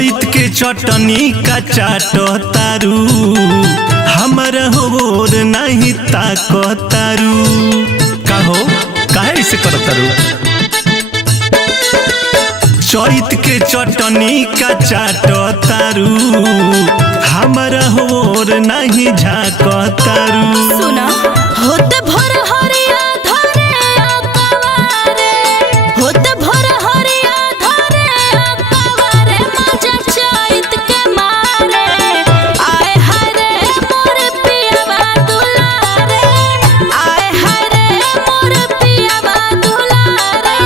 चैत के चटनी का चाटो तारू हमारा होर नहीं ताको तारू कहो काहे ऐसे करो तारू। चैत के चटनी का चाटो तारू हमारा होर नहीं झाको तारू। सुना होते भोर हरिया धरे अकवारे होते भोर हरिया धरे अकवारे मजा चैत के मारे आए हरे मोर पियावा दुलारे आए हरे मोर पियावा दुलारे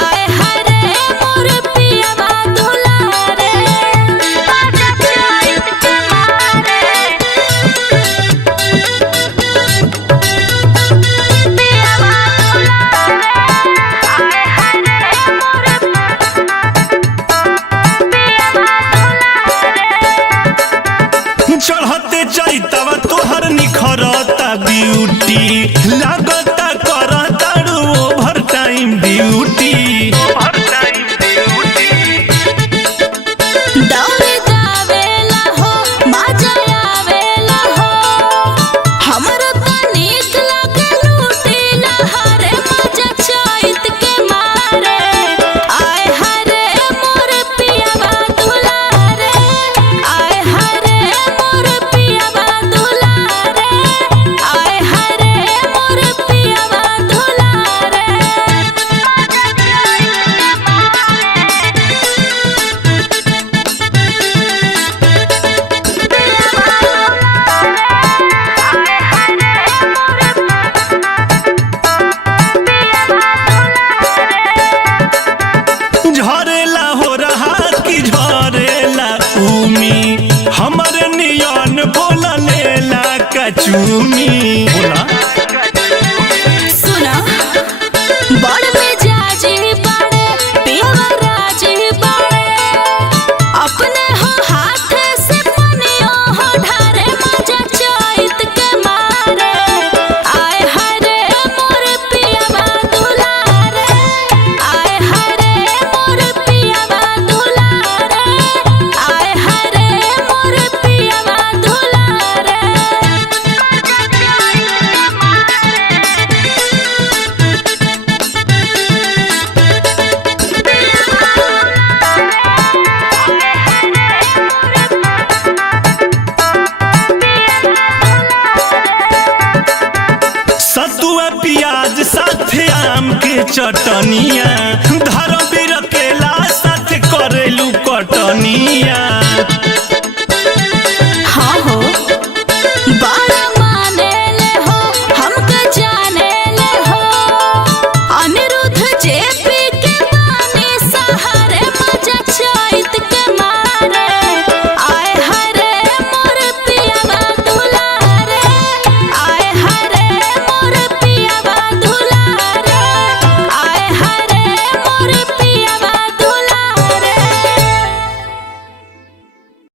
आए हरे मोर पियावा दुलारे मजा चैत के मारे। चढ़ते चैतवा तोहर निखरता ब्यूटी लागता करता ओवर टाइम ड्यूटी। दौड़ी जावेला हो मजा आवेला हो हमरो त नीक लागे लूटीला हरे मजा चैत के मारे आए हरे मोर पियावा दुलारे आए हरे मोर पियावा दुलारे आए हरे मोर पियावा दुलारे मजा झरेला हो रहा कि झरेला उमी हमर नियन बोला लेला कचूमी बोला। सुना बड़ मिजाजी बड़े पियावा राजी बड़े अपने हो हाथ से पनियो हो ढारे मजा चैत के मारे आए हरे मोर पियावा दुलारे आए हरे मोर पियावा दुलारे आए हरे मोर पियावा दुलारे मजा सतुआ प्याज साथे आम के चटनिया धर बिरकेला साथे करेलू कटनिया।